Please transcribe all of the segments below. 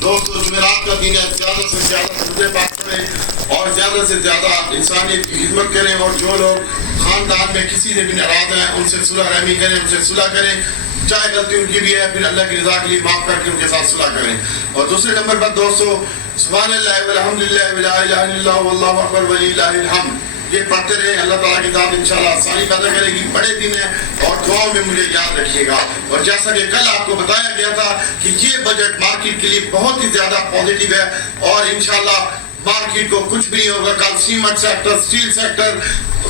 दोस्तों, जुमेरात का दिन है। ज्यादा से ज्यादा सुबह बात करें और ज्यादा से ज्यादा इंसानियत की खिदमत करें, और जो लोग खानदान में किसी से भी नाराज हैं उनसे सुलह रहमी करें, उनसे सुलह करें, चाहे गलती उनकी भी है, फिर अल्लाह की रजा के लिए माफ करके उनके साथ सुलह करें। और दूसरे नंबर पर दोस्तों, सुभानअल्लाह वल्हम्दुलिल्लाह वला इलाहा इल्लल्लाह वल्लाहु अकबर वलिल्लाहिल हम्द, ये पढ़ते रहे। अल्लाह ताला की दात इंशाल्लाह आसानी पैदा करेगी। बड़े दिन है और दुआओं में मुझे याद रखिएगा। और जैसा कि कल आपको बताया गया था कि ये बजट मार्केट के लिए बहुत ही ज्यादा पॉजिटिव है, और इंशाल्लाह मार्केट को कुछ भी नहीं होगा। कल सीमेंट सेक्टर, स्टील सेक्टर,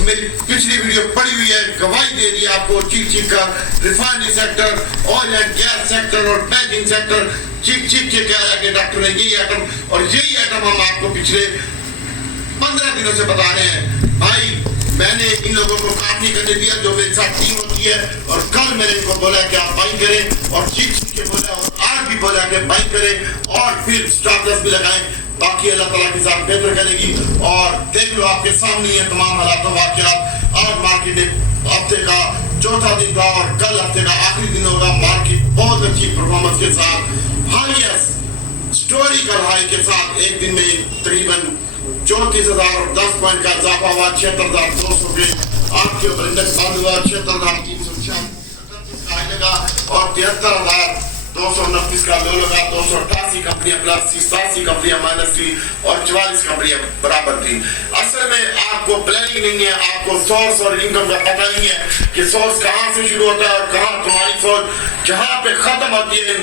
मेरी पिछली वीडियो पड़ी हुई है, गवाही दे रही है आपको चीख चीख कर। Refinery sector, oil and gas sector और बैंकिंग सेक्टर चीख चीख के कह रहा है कि डॉक्टर ने यही आइटम, और यही आइटम हम आपको पिछले 15 दिनों से बता रहे हैं। भाई, मैंने इन लोगों को काम नहीं करने दिया जो मेरे साथ टीम होती है, और कल मैंने इनको बोला कि आप बाइंग करें, और चीख चीख के बोला, और आज भी बोला कि बाइंग करें, और फिर स्टॉप लॉस भी लगाएं। बाकी अल्लाह ताला की जात बेहतर करेगी। और देख लो, आपके सामने है तमाम हालात वाक़यात। आज मार्केट हफ्ते का चौथा दिन था और कल हफ्ते का आखिरी दिन होगा। मार्केट बहुत अच्छी परफॉर्मेंस के साथ, हाईएस्ट हिस्टोरिकल हाई के साथ एक दिन में तकरीबन 34,010 पॉइंट का इजाफा हुआ। 76,200 के आपके ऊपर इंडेक्स बंद हुआ। 76,336 का हाई लगा और 73,229 का लो लगा। 288 कंपनियां प्लस थी, 87 कंपनियां माइनस थी, और 44 कंपनियां बराबर थी। असल में आपको प्लानिंग नहीं है, आपको सोर्स और इनकम का पता नहीं है कि सोर्स कहां से शुरू होता है और कहां तुम्हारी सोर्स जहां पे खत्म होती है।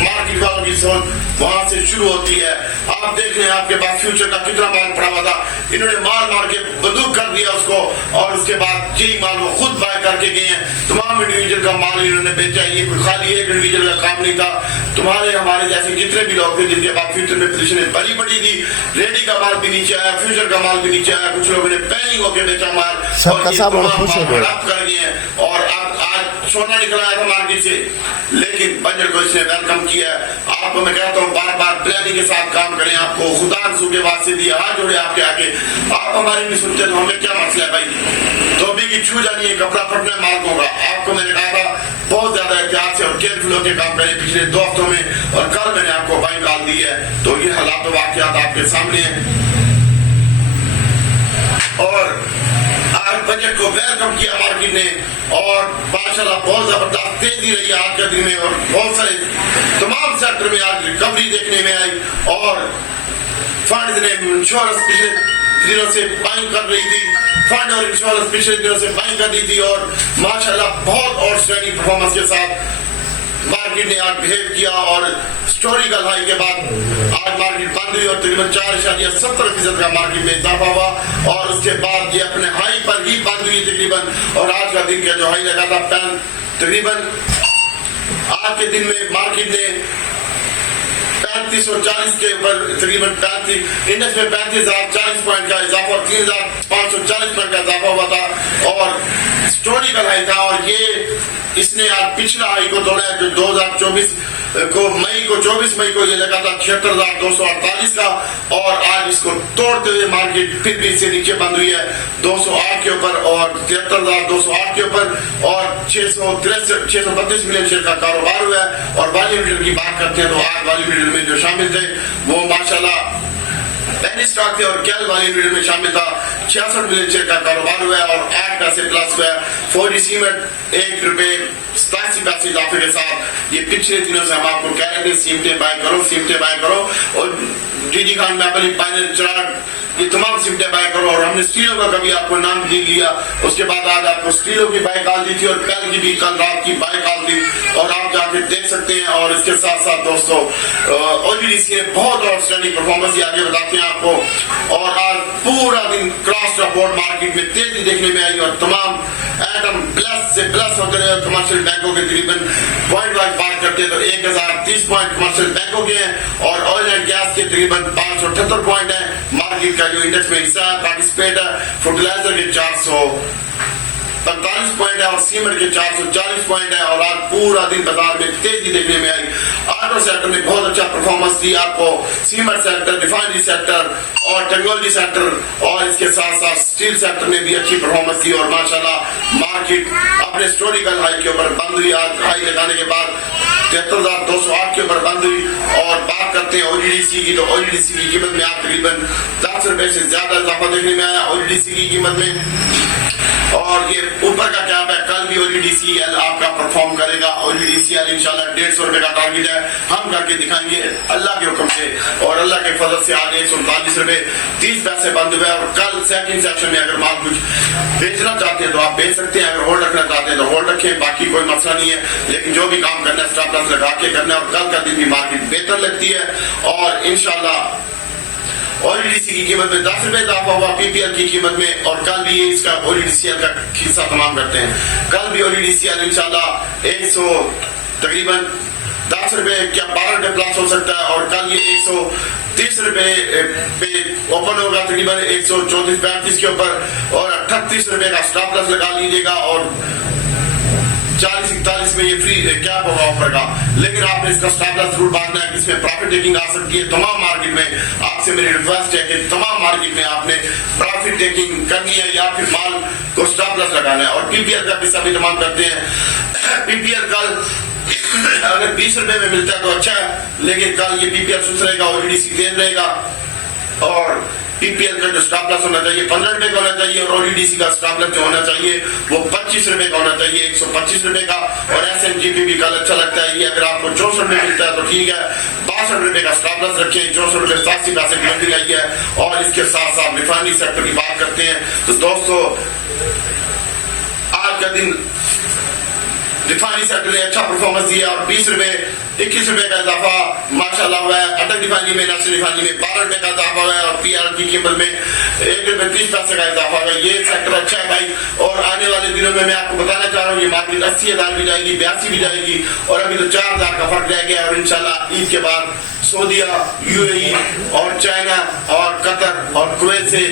मार्केट वालों की सोच वहां से शुरू होती है। आप देख रहे हैं आपके पास फ्यूचर का कितना माल पड़ा हुआ था, इन्होंने मार के बंदूक कर दिया उसको, और उसके बाद यही माल वो खुद बाय करके गए हैं। तमाम इंडिविजुअल का माल इन्होंने बेचा। ये कोई खाली एक इंडिविजुअल का काम नहीं था। तुम्हारे हमारे जैसे जितने भी लोग थे जिनके पास फ्यूचर में पोजीशन बड़ी बड़ी थी, रेडी का माल भी नीचे आया, फ्यूचर का माल भी नीचे आया। कुछ लोगों ने पैनिंग होकर बेचा माल, और ये तमाम माल खराब कर गए हैं। और अब आज सोना निकल आया था मार्केट से, लेकिन बजट को इसने वेलकम किया। आपको मैं कहता हूँ बार बार प्लानिंग के साथ काम करें। आपको खुदा के वास्ते दिया, हाथ जोड़े आपके आगे। आप हमारी नहीं सुनते तो हमें क्या मसला है भाई? धोबी की छू जानी है, कपड़ा फटना मार्ग होगा। आपको मैंने कहा था बहुत ज्यादा एहतियात से और केयरफुल होकर काम करें पिछले 2 हफ्तों में, और कल मैंने आपको बाइंग डाल दी है। तो ये हालात वाकयात आपके सामने है, और आज बजट को वेलकम किया मार्केट ने, और माशाल्लाह बहुत जबरदस्त तेजी रही आज के दिन में, और बहुत सारे तमाम सेक्टर में आज रिकवरी देखने में आई। और फंड ने इंश्योरेंस पिछले दिनों से बाइंग कर रही थी, फंड और इंश्योरेंस पिछले दिनों से बाइंग कर दी थी, और माशाल्लाह बहुत और श्रेणी परफॉर्मेंस के साथ मार्केट ने आज बिहेव किया। और हिस्टोरिकल हाई के बाद आज मार्केट बंद हुई और तकरीबन 4.70% का मार्केट में इजाफा हुआ, और उसके बाद ये अपने हाई पर ही बंद हुई तकरीबन। और आज का दिन का जो हाई लगा था तकरीबन आज के दिन में मार्केट ने 3540 के ऊपर तकरीबन 35 इंडेक्स में 35,040 पॉइंट का इजाफा और 3,540 पॉइंट का इजाफा हुआ था, और हिस्टोरिकल हाई था। और ये इसने आज पिछला हाई को तोड़ा है जो 2024 को 24 मई को ये लगा था 76,248 का, और आज इसको तोड़ते हुए मार्केट फिर भी इससे नीचे बंद हुई है 208 के ऊपर और 73,208 के ऊपर, और 632 मिलियन शेयर का कारोबार हुआ है। और वॉल्यूम लीडर की बात करते हैं तो आज वॉल्यूम लीडर में जो शामिल थे वो माशाल्लाह पैनी स्टॉक थे, और कैल वॉल्यूम लीडर में शामिल था। 66 मिलियन शेयर का कारोबार हुआ है, और 8 पैसे प्लस हुआ है। 4G सीमेंट ₹1.87 इजाफे के साथ। ये पिछले दिनों से हम आपको कह रहे थे सीमटें बाय करो, सीमटें बाय करो, और DG Khan maple final chart ये तमाम सिमटें बाय करो। और हमने स्टीलो का कभी आपको नाम नहीं लिया, उसके बाद आज आपको स्टीलो की बाय कॉल दी थी, और कल की भी कल रात की बाय कॉल दी, और आप जाके देख सकते हैं। और इसके साथ साथ दोस्तों ओजीडीसी ने बहुत आउटस्टैंडिंग परफॉर्मेंस आगे बताते हैं आपको। और आज पूरा दिन क्रॉस बोर्ड मार्केट में तेजी देखने में आई, और तमाम एटम प्लस से प्लस होते रहे। कमर्शियल बैंकों के तकरीबन पॉइंट वाइज बात करते हैं तो 1030 पॉइंट कमर्शियल बैंकों के हैं, और ऑयल एंड गैस के तकरीबन 578 पॉइंट है। मार्केट का जो इंडेक्स में हिस्सा है पार्टिसिपेट है फर्टिलाइजर के 45 पॉइंट है और सीमेंट के 440 पॉइंट है। और आज पूरा दिन बाजार में तेजी देखने में आई। ऑटो सेक्टर ने बहुत अच्छा परफॉर्मेंस दी आपको, सीमेंट सेक्टर, रिफाइनरी सेक्टर और टेक्नोलॉजी सेक्टर और इसके साथ साथ स्टील सेक्टर ने भी अच्छी परफॉर्मेंस दी। और माशाल्लाह मार्केट अपने हिस्टोरिकल हाई के ऊपर बंद हुई। आज हाई लगाने के बाद 73,208 के ऊपर बंद हुई। और बात करते हैं ओजीडीसी की, तो ओजीडीसी की कीमत में आज तकरीबन 10 रुपए से ज्यादा इजाफा देखने में आया ओजीडीसी की कीमत में। और ये ऊपर का कैप है, कल भी ओजीडीसीएल आपका परफॉर्म करेगा। ओजीडीसीएल इंशाल्लाह 150 रुपए का टारगेट है, हम करके दिखाएंगे अल्लाह के हुक्म से। और अल्लाह के फजल से आज 139 रुपए 30 पैसे बंद हुए। और कल सेकंड सेक्शन में अगर माल कुछ बेचना चाहते हैं तो आप बेच सकते हैं, अगर होल्ड रखना चाहते हैं तो होल्ड रखें, बाकी कोई मसला नहीं है। लेकिन जो भी काम करना है स्टॉप लॉस लगा के करना है। और कल का दिन भी मार्केट बेहतर लगती है और इंशाल्लाह ओजीडीसी की कीमत में 10 रुपए इजाफा हुआ, पीपीएल की कीमत में। और कल भी इसका ओजीडीसीएल का हिस्सा तमाम करते हैं। कल भी ओजीडीसीएल इंशाल्लाह 100 तकरीबन 10 रुपए क्या 12 रुपए प्लस हो सकता है। और कल ये 130 रुपए पे ओपन होगा, तकरीबन 134-35 के ऊपर। और 38 रुपए का स्टॉप लॉस लगा लीजिएगा। और 40-41 में ये फ्री क्या होगा ऑफर का। लेकिन आपने इसका स्टॉप लॉस जरूर बांधना है, इसमें प्रॉफिट टेकिंग आ सकती है। तमाम मार्केट में आपसे मेरी रिक्वेस्ट है कि तमाम मार्केट में आपने प्रॉफिट टेकिंग करनी है या फिर माल को स्टॉप लॉस लगाना है। और पीपीएल का भी सभी तमाम करते हैं। पीपीएल कल अगर 20 रुपए में मिलता है तो अच्छा है, लेकिन कल ये पीपीएल सुस्त रहेगा, ओजीडीसी तेज रहेगा। और पीपीएल का जो स्टॉप लॉस होना चाहिए 15 रुपए का होना चाहिए। और ओजीडीसी का स्टॉप लॉस जो होना चाहिए वो 25 रुपए का होना चाहिए, 125 रुपए का। और एसएमजीपी भी कल अच्छा लगता है। ये अगर आपको 64 में मिलता है तो ठीक है, 62 रुपए का स्टॉप लॉस रखें, 64 रुपए 87 पैसे की मंदी आई है। और इसके साथ साथ रिफाइनरी सेक्टर की बात करते हैं तो दोस्तों आज का दिन रिफाइनरी सेक्टर ने अच्छा परफॉर्मेंस दिया और 20 रुपए 21 रुपए का इजाफा माशाल्लाह हुआ है। अटक रिफाइनरी में, नेशनल रिफाइनरी में 12 रुपए का इजाफा हुआ है। और पीआर की कीमत में 1 रुपए 30 पैसे का इजाफा हुआ है। ये सेक्टर अच्छा है भाई। और आने वाले दिनों में मैं आपको बताना चाह रहा हूँ ये मार्केट 80,000 भी जाएगी, 82 भी जाएगी। और अभी तो 4,000 का फर्क रह गया। और इंशाल्लाह ईद के बाद सऊदीया, यूएई और चाइना और कतर और कुवैत से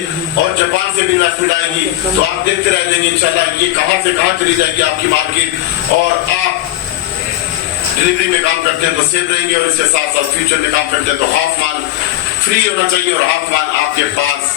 और जापान से भी इन्वेस्टमेंट आएगी। तो आप देखते रह जाएंगे इंशाल्लाह ये कहां से कहां चली जाएगी आपकी मार्केट। और आप डिलीवरी में काम करते हैं तो सेफ रहेंगे। और इसके साथ साथ फ्यूचर में काम करते हैं तो हाफ माल फ्री होना चाहिए और हाफ माल आपके पास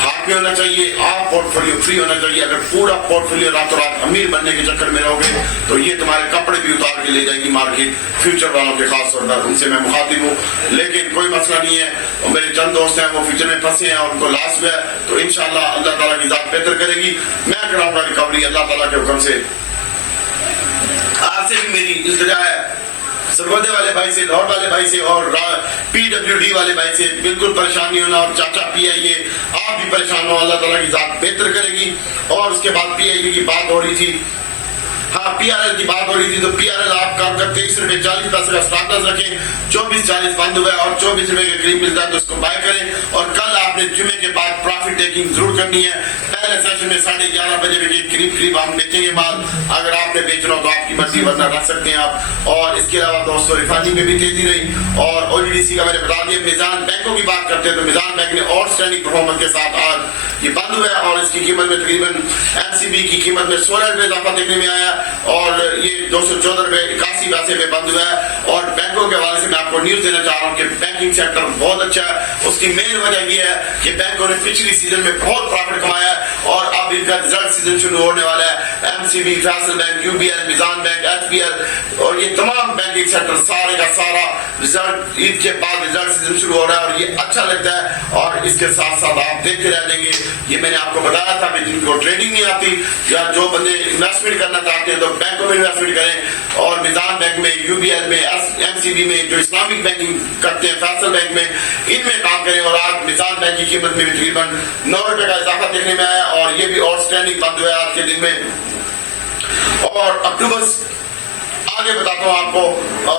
हाथ में होना चाहिए। आप पोर्टफोलियो फ्री होना चाहिए। अगर पूरा पोर्टफोलियो रातों रात अमीर बनने के चक्कर में रहोगे तो ये तुम्हारे कपड़े भी उतार के ले जाएगी मार्केट, फ्यूचर वालों के खास तौर पर। उनसे मैं मुखातिब हूँ, लेकिन कोई मसला नहीं है। और मेरे चंद दोस्त हैं वो फ्यूचर में फंसे हैं और उनको लॉस हुआ है, तो इंशाल्लाह अल्लाह ताला की जात बेहतर करेगी। मैं कराऊंगा रिकवरी अल्लाह ताला के हुक्म से। आपसे भी मेरी इल्तिजा है, सरगोदे वाले भाई से, लाहौर वाले भाई से और पीडब्ल्यूडी वाले भाई से बिल्कुल परेशान नहीं होना। और चाचा पीआईए आप भी परेशान हो, अल्लाह ताला की जात बेहतर करेगी। और उसके बाद पीआईए की बात हो रही थी, हाँ पीआरएल की बात हो रही थी। तो पीआरएल आप काम करते 23 रुपए 40 पैसे का स्टॉप लॉस रखें, 24.40 बंद हुआ है और 24 रुपए के करीब मिलता है तो उसको बाय करें। और कल आपने जुमे के बाद प्रॉफिट टेकिंग जरूर करनी है। पहले सेशन में 11:30 बजे के करीब हम बेचेंगे माल। अगर आपने बेचना हो तो आपकी मर्जी, वरना रख सकते हैं आप। और इसके अलावा दोस्तों रिफाइनरी में भी तेजी रही। और ओजीडीसी का मैंने बता दिया। मिजान बैंकों की बात करते हैं तो मिजान बैंक ने और स्टैंडिंग परफॉर्मेंस के साथ आज ये बंद हुआ है। और इसकी कीमत में तकरीबन एमसीबी की कीमत में 16 रुपए इजाफा देखने में आया। और ये 214 रुपए 81 पैसे में बंद हुआ है। और बैंकों के हवाले से मैं आपको न्यूज देना चाह रहा हूँ कि बैंकिंग सेक्टर बहुत अच्छा है। उसकी मेन वजह यह है कि बैंकों ने पिछली सीजन में बहुत प्रॉफिट कमाया है और अब इनका रिजल्ट सीजन शुरू होने वाला है। MCB, Faisal bank, UBL, Meezan bank, HBL और ये तमाम बैंकिंग सेक्टर सारे का सारा रिजल्ट ईद के बाद रिजल्ट सीजन शुरू हो रहा है और ये अच्छा लगता है। और इसके साथ साथ आप देखते रह जाएंगे। ये मैंने आपको बताया था कि जिनको ट्रेडिंग नहीं आती या जो बंदे इन्वेस्टमेंट करना चाहते हैं तो बैंकों में इन्वेस्टमेंट करें। और मिजान बैंक में, यूबीएल में, एमसीबी में, जो इस्लामिक बैंकिंग करते हैं फैसल बैंक में, इनमें काम करें। और आज मिजान बैंक की कीमत में भी तकरीबन 9 रुपए का इजाफा देखने में आया और ये भी आउटस्टैंडिंग बंद हुआ आज के दिन में। और अक्टूबर आगे बताता हूँ आपको,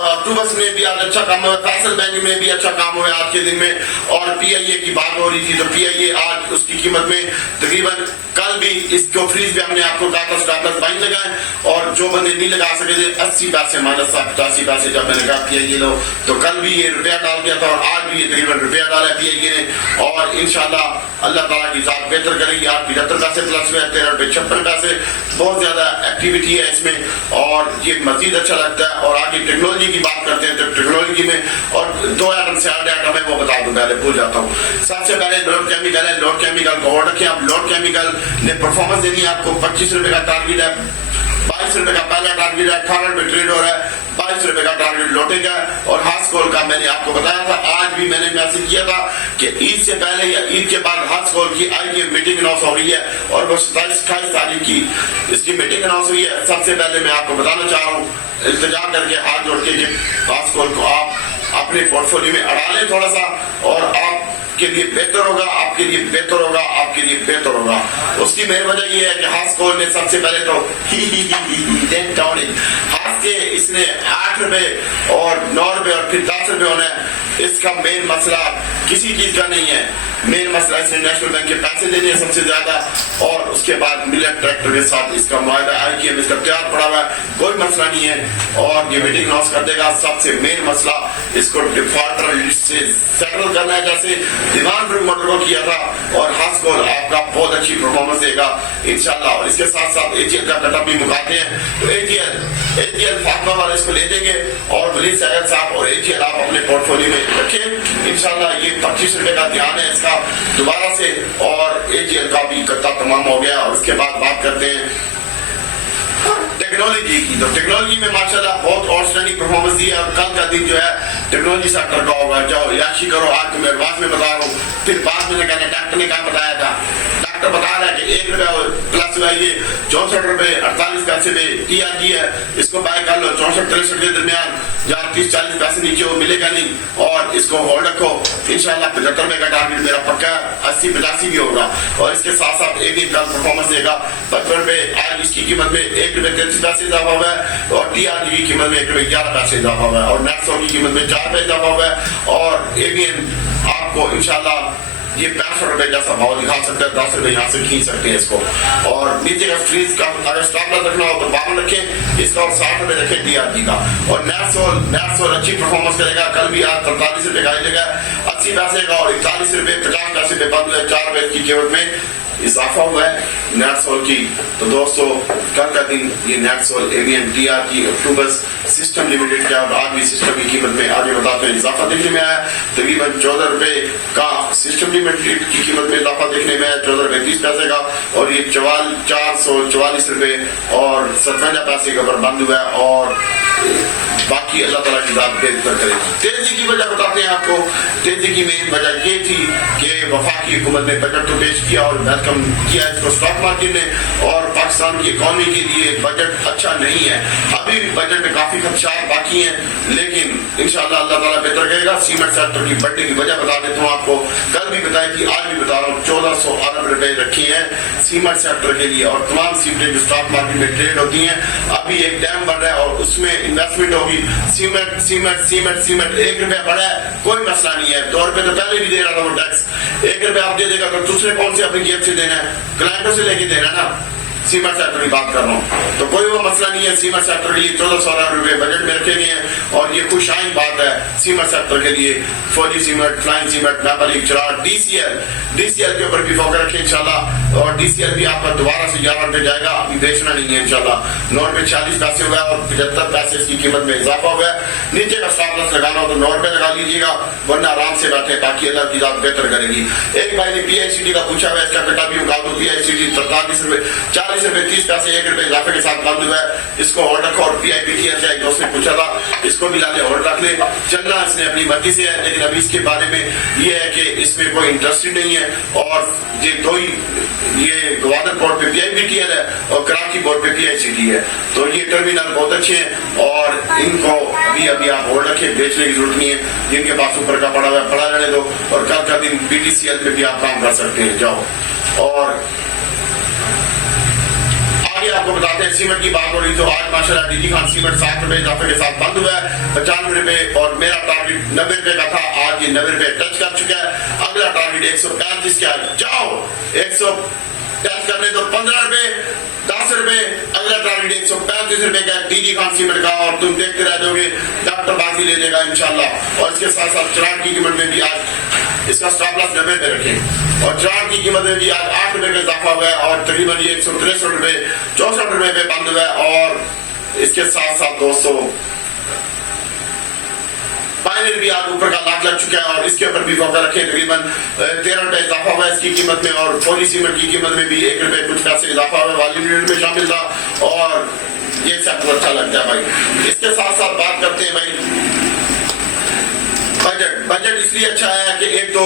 अक्टूबर में भी आज अच्छा काम हुआ, फैसल बैंक में भी अच्छा काम हुआ आज के दिन में। और पीआईए की बात हो रही थी तो पीआईए आज उसकी कीमत में तकरीबन कल कल भी इसको फ्रीज पे हमने आपको कहा था स्टॉप लॉस बाइंग लगाएं, और जो बंदे नहीं लगा सके थे 80 पैसे माइनस 85 पैसे जब मैंने कहा पीआईए लो, तो कल भी ये रुपया डाल दिया था और आज भी ये तकरीबन रुपया डाला है पीआईए ने, और इंशाल्लाह अल्लाह ताला की जात बेहतर करेगी। आज 75 पैसे प्लस में, 13.56 पैसे, बहुत ज्यादा एक्टिविटी है इसमें और ये मजीद अच्छा लगता है। और आगे टेक्नोलॉजी की बात करते हैं तो टेक्नोलॉजी में और 2 आइटम से 8 आइटम है वो बता दूं, पहले भूल जाता हूँ। सबसे पहले लोड केमिकल है, लोड केमिकल को और रखें आप। लोड केमिकल ने परफॉर्मेंस देनी है आपको, 25 रुपए का टारगेट है, 22 रुपए का पहला टारगेट है, 18 रुपए ट्रेड हो रहा है, 22 रुपए का टारगेट लौटेगा। और हास्कोल का मैंने आपको बताया था, आज भी मैंने मैसेज किया था कि ईद से पहले या ईद के बाद हास्कोल की आईए मीटिंग अनाउंस हो रही है और वो 27-28 तारीख की इसकी मीटिंग अनाउंस हुई है। सबसे पहले मैं आपको बताना चाह रहा हूँ, इल्तिजा करके हाथ जोड़ के हास्कोल को आप अपने पोर्टफोलियो में अड़ा लें थोड़ा सा, और आपके लिए बेहतर होगा, आपके लिए बेहतर होगा, आपके लिए बेहतर होगा। उसकी मेन वजह यह है कि हास्कोल ने सबसे पहले तो हाथ के इसने 8 रुपए और 9 रुपए और फिर 10 रुपए होना है। इसका मेन मसला किसी चीज का नहीं है, मेन मसला इसने नेशनल बैंक के पैसे देने हैं सबसे ज्यादा, और उसके बाद मिलेट ट्रैक्टर के साथ इसका मुआहदा IKM इसका तैयार पड़ा हुआ है, कोई मसला नहीं है और ये मीटिंग अनाउंस कर देगा। सबसे मेन मसला इसको डिफॉल्टर लिस्ट से सेटल करना है, जैसे डिमांड मोटर को किया था, और हास्कोल आपका बहुत अच्छी परफॉर्मेंस देगा इंशाल्लाह। और इसके साथ साथ AGL का कटअप भी मुकाते हैं, तो AGL फातमा वाले इसको ले देंगे और वलीद सैयद साहब और AGL आप अपने पोर्टफोलियो में रखें इंशाल्लाह। ये 25 रुपए का ध्यान है इसका दोबारा से, और AGL का भी कट्टा तमाम हो गया। और उसके बाद बात करते हैं टेक्नोलॉजी की, तो टेक्नोलॉजी में माशाल्लाह बहुत आउटस्टैंडिंग परफॉर्मेंस दी है। और कल का दिन जो है टेक्नोलॉजी सेक्टर का होगा, जाओ याशी करो, आज तुम्हें एडवांस में बता रहा हूँ। फिर बाद में कहना डॉक्टर ने क्या बताया था, डॉक्टर बता रहा है कि 1 रुपया प्लस हुआ, ये 64 रुपए 48 पैसे में TRG है, इसको बाय कर लो 64-63 के दरमियान, जहाँ 30-40 पैसे नीचे वो मिलेगा नहीं, और इसको होल्ड रखो इंशाल्लाह। 75 रुपए का टारगेट मेरा पक्का, 80-85 भी होगा। और इसके साथ साथ एक दिन का परफॉर्मेंस देगा 55 रुपए, आज इसकी कीमत में 1 रुपए 33 पैसे इजाफा हुआ है, और TRG की कीमत में 1 रुपए 11 पैसे इजाफा हुआ है, और नेक्सो की कीमत में 4 रुपए इजाफा हुआ है। और ABN आपको इंशाल्लाह ये 65 रुपए जैसा भाव दिखा सकता है, 10 रुपए यहाँ से खींच सकते हैं इसको। और नीचे का फ्रीज का अगर स्टॉप लॉस रखना हो तो 52 रखें इसका, और 60 रुपए रखें DRG का। और नेटसोल अच्छी परफॉर्मेंस करेगा, कल भी आज 43 रुपए का लेगा 80 पैसे का, और 41 रुपए 50 पैसे पे बंद हुआ, 4 रुपए की कीमत में इजाफा हुआ है नेटसोल की। तो दोस्तों कल का दिन ये नेटसोल ABN TRG अक्टूबर सिस्टम लिमिटेड का, और आज भी सिस्टम की कीमत में आगे बताते हैं इजाफा देखने में आया, तकरीबन 14 रुपए का सिस्टम लिमिटेड की कीमत में इजाफा देखने में आया, 14 रुपए 30 पैसे का, और ये 444 रुपए और 57 पैसे के ऊपर बंद हुआ है। और बाकी अल्लाह ताला की जात बेहतर करेगी। तेजी की वजह बताते हैं आपको, तेजी की मेन वजह ये थी कि वफाकी हुकूमत ने बजट तो पेश किया और वेलकम किया इसको स्टॉक मार्केट ने, और पाकिस्तान की इकॉनमी के लिए बजट अच्छा नहीं है, अभी भी बजट में काफी खदशात बाकी हैं, लेकिन इंशाल्लाह अल्लाह ताला बेहतर करेगा। सीमेंट सेक्टर की बढ़ने की वजह बता देता हूँ आपको, कल भी बताई थी, आज भी बता रहा हूँ, 1400 अरब रुपए रखी है सीमेंट सेक्टर के लिए, और तमाम सीमेंट जो स्टॉक मार्केट में ट्रेड होती हैं, अभी एक डैम बन रहा है और उसमें इन्वेस्टमेंट होगी। सीमेंट सीमेंट सीमेंट सीमेंट 1 रुपया बढ़ा है, कोई मसला नहीं है, 2 रुपए तो पहले भी दे रहा था वो टैक्स, 1 रुपया आप दे देगा तो दूसरे कौन से अपनी जेब से देना है, क्लाइंटों से लेके देना है ना। सीमेंट सेक्टर की बात कर रहा हूँ, तो कोई वो मसला नहीं है। सीमेंट सेक्टर के लिए 1400 अरब रुपए बजट में रखे गए हैं, और ये खुशाइन बात है सीमेंट सेक्टर के लिए। फौजी cement, flying cement, मैपलिक, Charar, DCL के ऊपर भी फोकस रखें इंशाल्लाह, और DCL भी आपका दोबारा से 11 रुपए जाएगा, अभी बेचना नहीं है इंशाल्लाह। 9 रुपए 40 पैसे हुआ है और 75 पैसे इसकी कीमत में इजाफा हुआ है। नीचे का स्टॉप लॉस लगाना हो तो 9 रुपए लगा लीजिएगा, वरना आराम से बैठे, बाकी अल्लाह की जात बेहतर करेगी। एक भाई ने PICT का पूछा हुआ, इसका बेटा भी उठा दो, PICT 43 रुपए 40 रुपए 30 पैसे 1 रुपए इजाफे के साथ बंद हुआ है, इसको होल्ड रखो। और PIPTL का एक दोस्त ने पूछा था, इसको भी लाले होल्ड रख ले, चलना इसने अपनी मर्जी से है, लेकिन अभी इसके बारे में ये है कि इसमें कोई इंटरेस्ट नहीं है, और ये दो ही, ये ग्वादर बोर्ड पे PIPTL है और कराची बोर्ड पे PICT है, तो ये टर्मिनल बहुत अच्छे हैं, और इनको अभी आप होल्ड रखें, बेचने की जरूरत नहीं है, जिनके पास ऊपर का पड़ा हुआ है पड़ा रहने दो, और कल का दिन BTCL पे भी आप काम कर सकते हैं, जाओ। और आपको बताते हैं सीमेंट की बात हो रही, तो आज माशाल्लाह DG खान सीमेंट 7 रुपए इजाफे के साथ बंद हुआ है 95 रुपए, और मेरा टारगेट 90 रुपए का था, आज ये 90 रुपए टच कर चुका है। अगला टारगेट 135 का, जाओ 100 टच करने तो 15 रुपए, 10 रुपए, अगला टारगेट 135 रुपए का डीजी खान सीमेंट का, और तुम देखते रह जाओगे, डॉक्टर बाजी ले लेगा इंशाल्लाह। और इसके साथ साथ चिराग की कीमत में भी आज इसका स्टॉप लॉस 90 पे रखें, और चिराग की कीमत में भी आज 8 रुपए का इजाफा हुआ है, और तकरीबन ये 163 रुपए 64 रुपए पे बंद हुआ है। और इसके साथ साथ दोस्तों पायनियर भी आज ऊपर का लाख लग चुका है, और इसके ऊपर भी फोकस रखें, तकरीबन 13 रुपए इजाफा हुआ है इसकी कीमत में, और पॉली सीमेंट की कीमत में भी 1 रुपए कुछ पैसे इजाफा हुआ है, वॉल्यूम यूनिट में शामिल था, और ये सब अच्छा लगता है भाई। इसके साथ साथ बात करते हैं भाई बजट इसलिए अच्छा है कि एक तो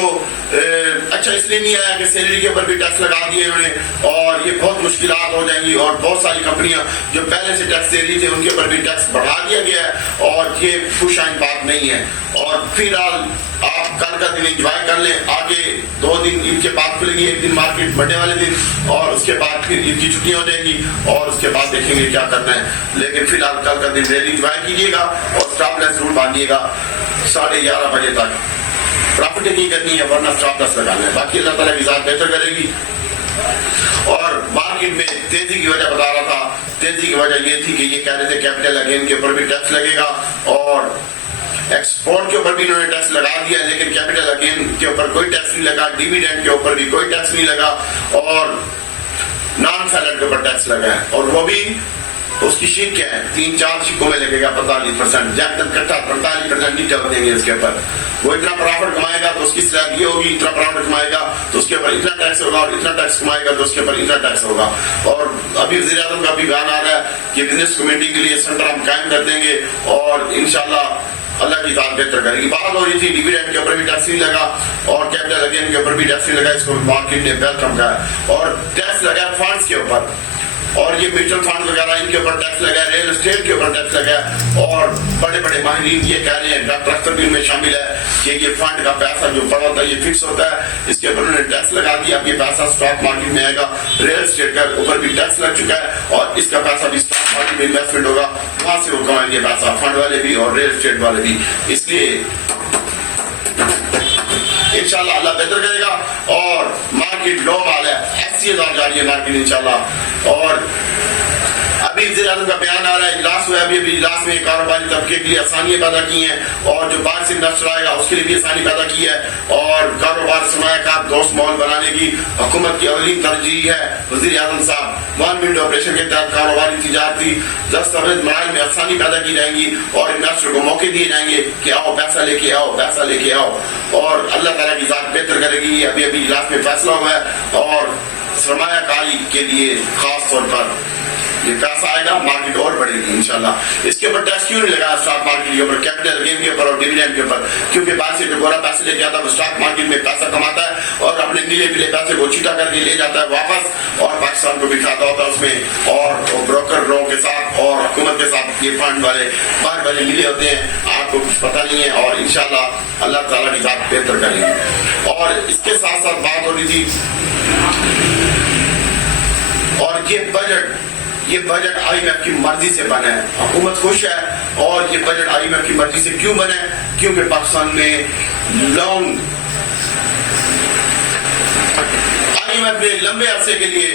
अच्छा इसलिए नहीं आया कि सैलरी के ऊपर भी टैक्स लगा दिए इन्होंने, और ये बहुत मुश्किलात हो जाएंगी, और बहुत सारी कंपनियां जो पहले से टैक्स दे रही थी उनके ऊपर भी टैक्स बढ़ा दिया गया है, और ये खुशाइन बात नहीं है। और फिलहाल आप कल का दिन एंजॉय कर लें, आगे 2 दिन ईद के बाद खुलेगी, एक दिन मार्केट बर्थडे वाले दिन, और उसके बाद फिर ईद की छुट्टियां हो जाएंगी, और उसके बाद देखेंगे क्या करना है। लेकिन फिलहाल कल का दिन रेली एंजॉय कीजिएगा, और स्टॉप लॉस जरूर बांधिएगा 11:30 बजे तक। प्रॉफिट नहीं करनी है, वरना स्टॉप लॉस लगाना है, बाकी अल्लाह ताला की ज़ात बेहतर करेगी। और मार्केट में तेजी की वजह बता रहा था, तेजी की वजह ये थी कि ये कह रहे थे कैपिटल गेन के ऊपर भी टैक्स लगेगा, और एक्सपोर्ट के ऊपर भी इन्होंने टैक्स लगा दिया, लेकिन कैपिटल गेन के ऊपर कोई टैक्स नहीं लगा, डिविडेंड के ऊपर भी कोई टैक्स नहीं लगा, और नॉन सैलड के ऊपर टैक्स लगा है, और वो भी उसकी शीट क्या है, 3-4 शिकों में लगेगा 45%, जब तक इकट्ठा 45% नहीं टप देंगे इसके ऊपर। वो इतना प्रॉफिट कमाएगा तो उसकी स्लैब ये होगी, इतना प्रॉफिट कमाएगा तो उसके ऊपर इतना टैक्स होगा, और इतना टैक्स कमाएगा तो उसके ऊपर इतना टैक्स होगा। और अभी वज़ीर आज़म का भी बयान आ रहा है कि बिजनेस कम्युनिटी के लिए सेंटर हम कायम कर देंगे, और इंशाल्लाह अल्लाह की ज़ात बेहतर करेगी। बात हो रही थी डिविडेंड के ऊपर भी टैक्स नहीं लगा, और कैपिटल गेन के ऊपर भी टैक्स नहीं लगा, इसको मार्केट ने वेलकम किया, और टैक्स लगा फंड्स के ऊपर, और ये म्यूचुअल फंड वगैरह इनके ऊपर टैक्स लगा है, रियल एस्टेट के ऊपर टैक्स लगा है, और बड़े बड़े माहिरीन ये कह रहे हैं, डॉक्टर अख्तर भी इनमें शामिल है, कि ये फंड का पैसा जो पड़ा होता है ये फिक्स होता है, इसके ऊपर उन्होंने टैक्स लगा दिया, अब ये पैसा स्टॉक मार्केट में आएगा, रियल एस्टेट के ऊपर भी टैक्स लग चुका है, और इसका पैसा भी स्टॉक मार्केट में इन्वेस्टमेंट होगा, वहां से वो कमाएंगे पैसा, फंड वाले भी और रियल एस्टेट वाले भी। इसलिए इंशाल्लाह अल्लाह बेहतर करेगा, और मार्केट लो माल है, 80,000 जा रही है मार्केट इंशाल्लाह। और अभी वज़ीर आज़म का बयान आ रहा है, इजलास हुआ, अभी इजलास में कारोबारी तबके के लिए आसानियां पैदा की हैं, और जो बाहर से इन्वेस्टर आएगा उसके लिए भी आसानी पैदा की है, और कारोबार सरमायाकार दोस्त माहौल बनाने की हुकूमत की अवली तरजीह है। वज़ीर आज़म साहब 1 विंडो ऑपरेशन के तहत कारोबारी तिजारती दस्तावेज मराहल में आसानी पैदा की जाएंगी, और इन्वेस्टर को मौके दिए जाएंगे कि आओ पैसा लेके आओ, पैसा लेके आओ, और अल्लाह ताला की ज़ात बेहतर करेगी। अभी इजलास में फैसला हुआ है, और सरमायाकारी के लिए खास तौर पर ये पैसा आएगा, मार्केट और बढ़ेगी इंशाल्लाह। इसके ऊपर टैक्स क्यों नहीं लगा स्टॉक मार्केट के ऊपर, कैपिटल गेन के ऊपर और डिविडेंड के ऊपर, क्योंकि बाहर से जो गोरा पैसे लेके आता है वो स्टॉक मार्केट में पैसा कमाता है, और अपने नीले पीले पैसे को छीटा करके ले जाता है वापस, और पाकिस्तान को भी फायदा होता है उसमें, और ब्रोकर लोगों के साथ और हुकूमत के साथ ये फंड वाले बाहर वाले मिले होते हैं, आपको कुछ पता नहीं है, और इंशाल्लाह अल्लाह ताला की ज़ात बेहतर करेगी। और इसके साथ साथ बात हो रही थी, और ये बजट IMF की मर्जी से बना है, हुकूमत खुश है, और ये बजट IMF की मर्जी से क्यों बना है, क्योंकि पाकिस्तान में IMF ने लंबे अरसे के लिए,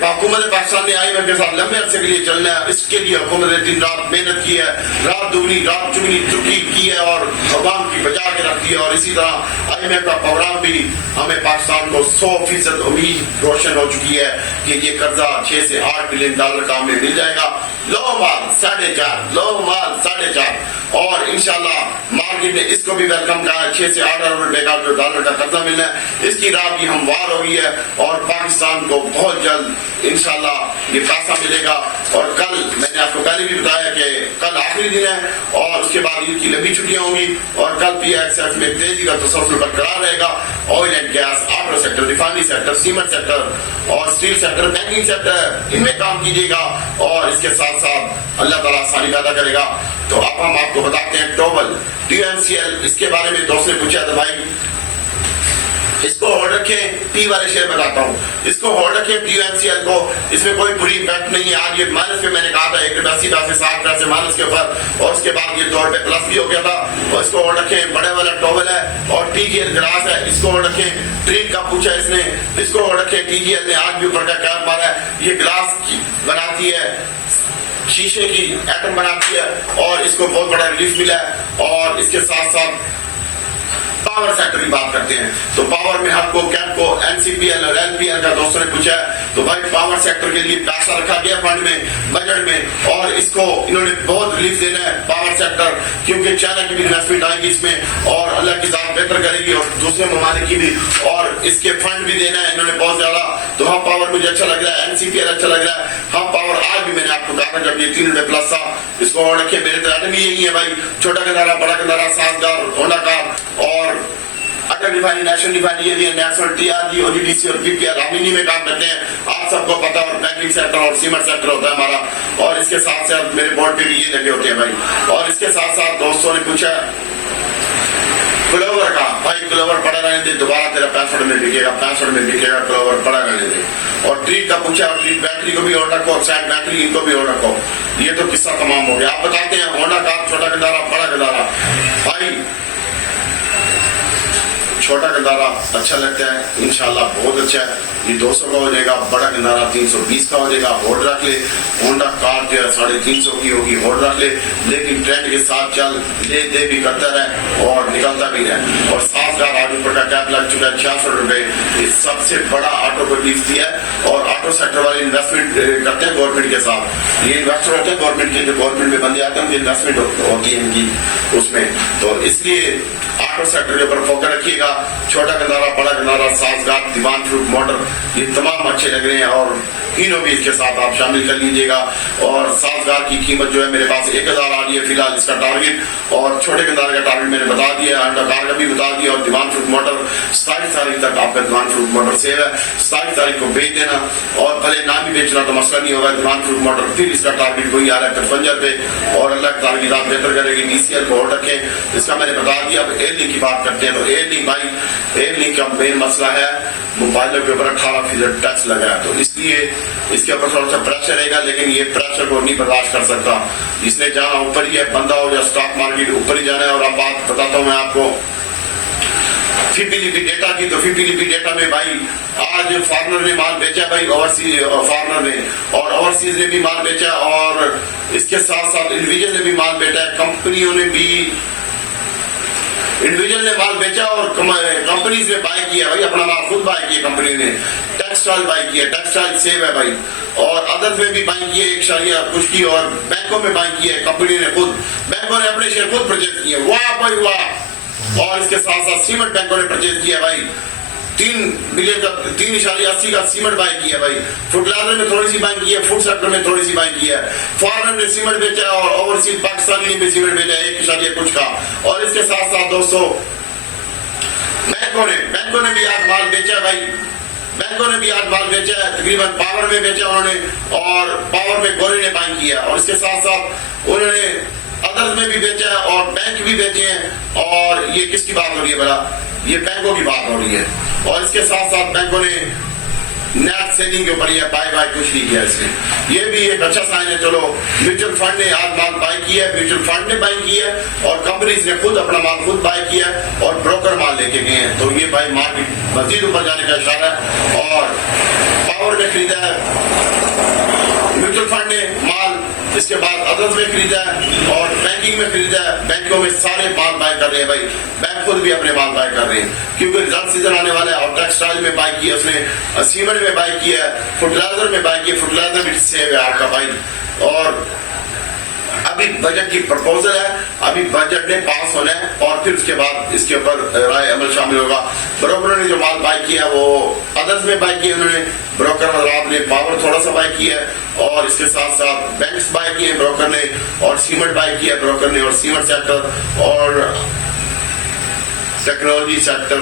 हुकूमत पाकिस्तान ने IMF के साथ लंबे अरसे के लिए चलना है, इसके लिए हुकूमत ने दिन रात मेहनत की है, रात दुगनी रात चुगनी चुकी की है, और अवाम की बचा के रखी है। और इसी तरह IMF का प्रोग्राम भी हमें पाकिस्तान को 100% उम्मीद रोशन हो चुकी है कि ये कर्जा 6 से 8 बिलियन डॉलर का हमें मिल जाएगा, लो माल 4.5, और इंशाल्लाह मार्केट ने इसको भी वेलकम कहा है। 6 से 8 अरब रुपए का जो डॉलर का कर्जा मिलना है, इसकी राह भी हमवार हो गई है, और पाकिस्तान को बहुत जल्द इंशाल्लाह ये पैसा मिलेगा। और कल मैंने आपको पहले भी बताया कि कल आखिरी दिन है, और उसके बाद ईद की लंबी छुट्टियां होंगी, और कल PXF में तेजी का तसल्सल बरकरार रहेगा। Oil and gas, auto sector, refinery sector, cement sector और स्टील सेक्टर, बैंकिंग सेक्टर, इनमें काम कीजिएगा, और इसके साथ साथ अल्लाह ताला आसानी पैदा करेगा। तो अब हम आपको बताते हैं टोबल DMCL, इसके बारे में दोस्त ने पूछा था भाई इसको ऑर्डर रखें। पी वाले शेयर बताता हूँ, इसको होल्ड रखें PUMCL को, इसमें कोई बुरी इफेक्ट नहीं है। आज ये माइनस पे मैंने कहा था 1.80 पैसे 60 पैसे माइनस के ऊपर, और उसके बाद ये 2 रुपए प्लस भी हो गया था। और इसको होल्ड रखें। बड़े वाला टॉवल है और TGL ग्लास है, इसको होल्ड रखें। ट्रीट का पूछा इसने, इसको होल्ड रखें। TGL ने आज भी ऊपर का कैप मारा है। ये ग्लास बनाती है, शीशे की एटम बनाती है, और इसको बहुत बड़ा रिलीफ मिला है। और इसके साथ साथ पावर सेक्टर की बात करते हैं, तो पावर में आपको कैपको NCPL और LPL का दोस्तों ने पूछा है, तो भाई पावर सेक्टर के लिए पैसा रखा गया फंड में, बजट में, और इसको इन्होंने बहुत रिलीफ देना है पावर सेक्टर, क्योंकि चाइना की भी इन्वेस्टमेंट आएगी इसमें और अल्लाह की जात बेहतर करेगी, और दूसरे ममालिक की भी, और इसके फंड भी देना है इन्होंने बहुत ज्यादा। तो हाँ पावर मुझे अच्छा लग रहा है, NCPL अच्छा लग रहा है। हाँ पावर आज भी मैंने आपको कहा जब ये 3 रुपए प्लस था, इसको और रखे। मेरे तो आइटम यही है भाई, छोटा गंदारा, बड़ा गंदारा, साजगार, होंडा कार और Attock refinery, national refinery, national TRG, OGDC और PPL, हम इन्हीं में काम करते हैं, आप सबको पता। और बैंकिंग सेक्टर और सीमेंट सेक्टर होता है हमारा, और इसके साथ साथ मेरे बोर्ड पे भी ये लगे होते हैं भाई। और इसके साथ साथ दोस्तों ने पूछा क्लोवर का, भाई क्लोवर पड़ा रहने दे, दोबारा तेरा 65 में बिकेगा, 65 में बिकेगा, क्लोवर पड़ा रहने दे। और ट्रीट का पूछा, और ट्रीट बैटरी को भी और रखो, और साइड बैटरी इनको भी और रखो। ये तो किस्सा तमाम हो गया। आप बताते हैं होंडा कार, छोटा गंदारा, बड़ा गंदारा। भाई छोटा गंदारा अच्छा लगता है, इंशाल्लाह बहुत अच्छा है। ये 200 का हो जाएगा, बड़ा गंदारा 320 का हो जाएगा, होल्ड रख ले। होंडा कार जो है 350 की होगी, होल्ड रख ले, लेकिन ट्रेंड के साथ चल, ले दे भी करता रहे और निकलता भी रहे। और 7,000 आज ऊपर का कैप लग चुका है, 66 रुपए। इस सबसे बड़ा ऑटो को रिलीफ दिया है, और ऑटो सेक्टर वाले इन्वेस्टमेंट करते हैं गवर्नमेंट के साथ। ये इन्वेस्टर होते हैं गवर्नमेंट के, जो गवर्नमेंट में बंदे आते हैं, इन्वेस्टमेंट होती है इनकी उसमें। तो इसलिए ऑटो सेक्टर के ऊपर फोकस रखिएगा। छोटा गंदारा, बड़ा गंदारा, साजगार, दीवान फ्रूट, मोटर, ये तमाम अच्छे लग रहे हैं, और तीनों भी इसके साथ आप शामिल कर लीजिएगा। और साजगार की कीमत जो है मेरे पास 1000 आ रही है फिलहाल इसका टारगेट, और छोटे गंदारे का टारगेट मैंने बता दिया, अंडा कार का भी बता दिया। और दीवान फ्रूट मोटर 27 तारीख तक आपका दीवान फ्रूट मोटर सेव है, 27 तारीख को बेच देना, और भले ना भी बेचना तो मसला नहीं होगा। दीवान फ्रूट मोटर फिर इसका टारगेट वही आ रहा है 55 पे, और अल्लाह ताला की जात बेहतर करेगी। DCL को होल्ड रखें, इसका मैंने बता दिया। अब एयरलिंक की बात करते हैं, तो एयरलिंक भाई, एयरलिंक का मेन मसला है मोबाइलों के ऊपर 18% टैक्स लगा है, तो इसलिए इसके ऊपर थोड़ा सा प्रेशर रहेगा, लेकिन ये प्रेशर को नहीं बर्दाश्त कर सकता। इसने जाना ऊपर ही है, बंदा हो या स्टॉक मार्केट ऊपर ही जाना है। और अब बात बताता हूँ मैं आपको FIPLP डेटा की, तो FIPLP डेटा में भाई आज फॉरनर ने माल बेचा भाई, ओवरसीज फॉरनर ने, और ओवरसीज ने भी माल बेचा, और इसके साथ साथ इंडिविजुअल ने भी माल बेचा है, कंपनियों ने भी, इंडिविजुअल ने माल बेचा और कंपनीज ने बाय किया भाई, अपना माल खुद बाय किया कंपनी ने। टेक्सटाइल बाय किया, टेक्सटाइल सेव है भाई, और अदर्स में भी बाय किए, एक शारिया कुछ की, और बैंकों में बाय किए कंपनी ने खुद, बैंकों ने अपने शेयर खुद परचेज किए, वाह भाई वाह। और इसके साथ साथ सीमेंट बैंकों ने परचेज किया भाई, 3 बिलियन का 3.80 का सीमेंट बाय किया भाई। फुटलाजर में थोड़ी सी बाय की है, फूड सेक्टर में थोड़ी सी बाय किया है। फॉरेन ने सीमेंट बेचा, और ओवरसीज पाकिस्तानी ने भी सीमेंट बेचा 1.80 कुछ का। और इसके साथ साथ दोस्तों बैंकों ने भी आज माल बेचा भाई, बैंकों ने भी आज माल बेचा है, तकरीबन पावर में बेचा उन्होंने, और पावर में गोरे ने बाय किया। और इसके साथ साथ उन्होंने अदर्स में भी बेचा है, और बैंक भी बेचे हैं। और ये किसकी बात हो रही है बड़ा, ये बैंकों की बात हो रही है। और इसके साथ साथ बैंकों ने नेट सेलिंग के ऊपर बाय कुछ नहीं किया इसने, ये भी एक अच्छा साइन है। चलो म्यूचुअल फंड ने आज माल बाय किया है, म्यूचुअल फंड ने बाय किया है, और कंपनीज ने खुद अपना माल खुद बाय किया है, और ब्रोकर माल लेके गए हैं। तो ये भाई मार्केट मजीद ऊपर जाने का इशारा है। और पावर ने खरीदा है म्यूचुअल फंड ने माल, इसके बाद अदर्स में खरीदा है, और बैंकिंग में खरीदा है। बैंकों में सारे माल बाय कर रहे हैं भाई, बैंक खुद भी अपने माल बाय कर रहे हैं, क्योंकि रिजल्ट सीजन आने वाला है। और टेक्सटाइल में बाय किया उसने, सीमेंट में बाय किया, फर्टिलाइजर में बाय किया, फर्टिलाइजर भी सेव है आपका भाई। और अभी बजट की प्रपोजल है, अभी बजट ने पास होना है, और फिर उसके बाद इसके ऊपर राय अमल शामिल होगा। ब्रोकरों ने जो माल बाय किया वो अदर्स में बाय किया उन्होंने, ब्रोकर हजरात ने पावर थोड़ा सा बाय किया है, और इसके साथ साथ बैंक्स बाय किए ब्रोकर ने, और सीमेंट बाय किया ब्रोकर ने, और सीमेंट सेक्टर और टेक्नोलॉजी सेक्टर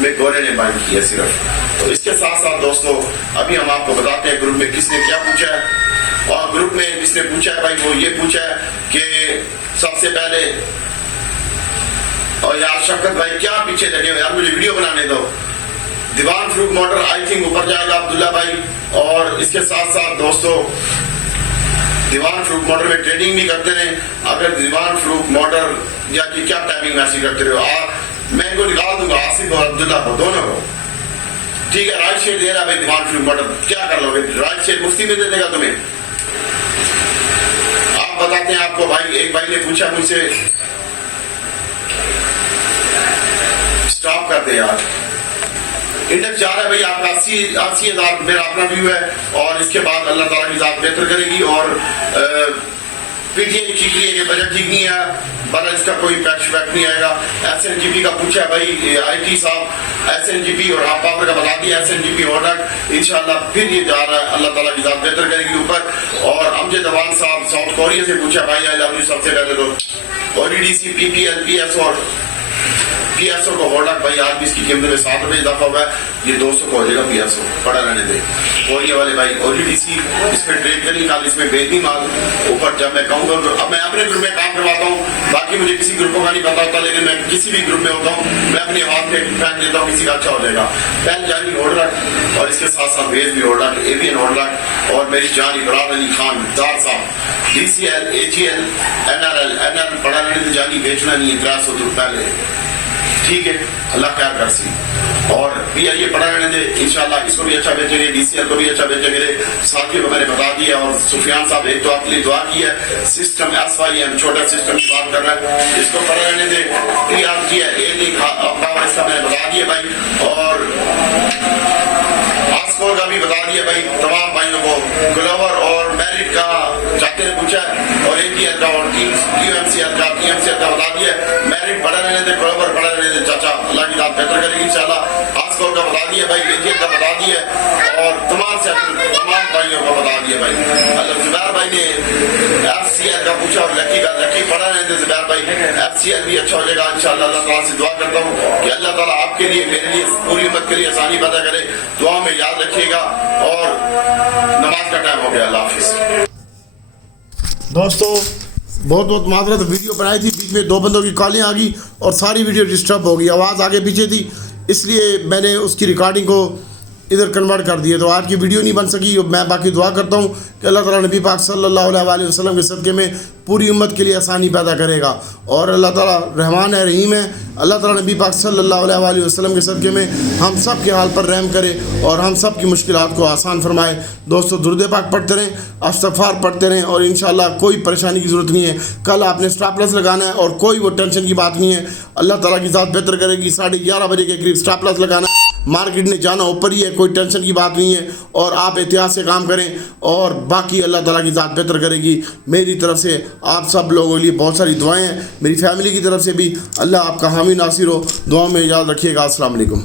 में गोरे ने बाय किया सिर्फ। तो इसके साथ साथ दोस्तों अभी हम आपको बताते हैं ग्रुप में किसने क्या पूछा है। और ग्रुप में जिसने पूछा है भाई वो ये पूछा है कि सबसे पहले, और यार शफकत भाई क्या पीछे लगे हो यार, मुझे वीडियो बनाने दो। दीवान फरूक मोटर आई थिंक ऊपर जाएगा अब्दुल्ला भाई। और इसके साथ साथ दोस्तों दीवान फरूक मोटर में ट्रेडिंग भी करते रहे। अगर दीवान फरूक मोटर या कि क्या टाइमिंग मैसेज करते रहे मैं इनको निकाल दूंगा, आसिफ और अब्दुल्ला को, दोनों को, ठीक है। राइट शेयर दे रहा भाई दीवान फरूक मोटर, क्या कर लोगे? राइट शेयर मुफ्ती में दे देगा तुम्हें। आप बताते हैं आपको भाई, एक भाई ने पूछा मुझसे स्टॉप करते यार, इंडेक्स जा रहा है भाई आपका 80,000 मेरा अपना व्यू है। और इसके बाद अल्लाह ताला की जात बेहतर करेगी। और पीटीआई ठीक नहीं है कि बजट ठीक नहीं है, बड़ा इसका कोई पैच नहीं आएगा। SNGP का पूछा भाई IT साहब, SNGP और आप पावर का बता दिया, SNGP ऑर्डर इंशाल्लाह फिर ये जा रहा है, अल्लाह ताला की जात बेहतर करेगी ऊपर। और अमजद अवान साहब साउथ कोरिया से पूछा भाई आई लव यू। सबसे पहले तो ODDC PPL PS और PSO को होल्ड भाई आज भी इसकी कीमत में 7 रुपए इजाफा हुआ है, ये 200 को हो जाएगा। PSO पड़ा रहने दे कोरिया वाले भाई। ODDC इसमें ट्रेड करनी, कल इसमें बेचनी माल ऊपर। जब मैं कहूँगा अब मैं अपने ग्रुप में काम करवाता हूँ, बाकी मुझे किसी ग्रुपों का नहीं पता होता, लेकिन मैं किसी भी ग्रुप में होता हूँ, मैं अपनी आवाज में फैन देता हूँ, किसी का अच्छा हो जाएगा। फैन जानी होल्ड रख और इसके साथ साथ वेज भी होल्ड रख, एवियन होल्ड रख। और मेरी जान इमरान अली खान दार साहब DCL AGL NRL पड़ा रहने दे, जानी बेचना नहीं है 300 रुपये पहले, ठीक है। अल्लाह क्या कर सी। और PIA पड़ा रहने दे, इंशाल्लाह इसको भी अच्छा बेचेंगे, DCL को भी अच्छा बेचेंगे। साथियों को मैंने बता दिया। और सुफियान साहब एक तो आपके लिए दुआ की है, सिस्टम SYM छोटा सिस्टम की बात कर रहा है, इसको पड़ा रहने दे। PRG है अपना इसका मैंने बता दिया भाई। और आसकोर का भी बता दिया भाई तमाम भाइयों को। ग्लोवर और मैरिट का जाते ने पूछा और ATL का और QMCL का बता दिया। मैरिट पड़ा रहने दे, ग्लोवर पड़ा रहने दे चाचा, अल्लाह की बात बेहतर करेगी इंशाल्लाह। आसकोर का बता दिया भाई, ATL का बता दिया और तमाम भाइयों को बता दिया भाई। जुबैर भाई ने FCL का पूछा और लकी पड़ा रहने दे जुबैर भाई, FCL भी अच्छा हो जाएगा इंशाल्लाह। अल्लाह ताला से दुआ करता हूँ कि अल्लाह ताला आपके लिए, मेरे लिए, पूरी उम्मत के लिए आसानी पैदा करे। दुआ में याद रखिएगा। और नमाज का टाइम हो गया, अल्लाह हाफिज़। दोस्तों बहुत बहुत माजरत, वीडियो बनाई थी, बीच में 2 बंदों की कॉलें आ गई और सारी वीडियो डिस्टर्ब हो गई, आवाज़ आगे पीछे थी, इसलिए मैंने उसकी रिकॉर्डिंग को इधर कन्वर्ट कर दिया, तो आज की वीडियो नहीं बन सकी। मैं बाकी दुआ करता हूँ कि अल्लाह ताला नबी पाक सल्लल्लाहु अलैहि वसल्लम के सदक़े में पूरी उम्मत के लिए आसानी पैदा करेगा। और अल्लाह ताला रहमान है, रहीम है। अल्लाह ताला नबी पाक सल्लल्लाहु अलैहि वसल्लम के सदक़े में हम सब के हाल पर रहम करे और हम सब की मुश्किलात को आसान फरमाए। दोस्तों दुरूद पाक पढ़ते रहें, इस्तिग़फ़ार पढ़ते रहें और इंशाअल्लाह कोई परेशानी की ज़रूरत नहीं है। कल आपने स्टॉप लॉस लगाना है और कोई वो टेंशन की बात नहीं है, अल्लाह ताला की ज़ात बेहतर करेगी। 11:30 बजे के करीब स्टॉप लॉस लगाना है, मार्केट ने जाना ऊपर ही है, कोई टेंशन की बात नहीं है। और आप एहतियात से काम करें और बाकी अल्लाह ताला की ज़ात बेहतर करेगी। मेरी तरफ से आप सब लोगों के लिए बहुत सारी दुआएं हैं, मेरी फैमिली की तरफ से भी। अल्लाह आपका हामी नासिर हो, दुआ में याद रखिएगा। अस्सलाम वालेकुम।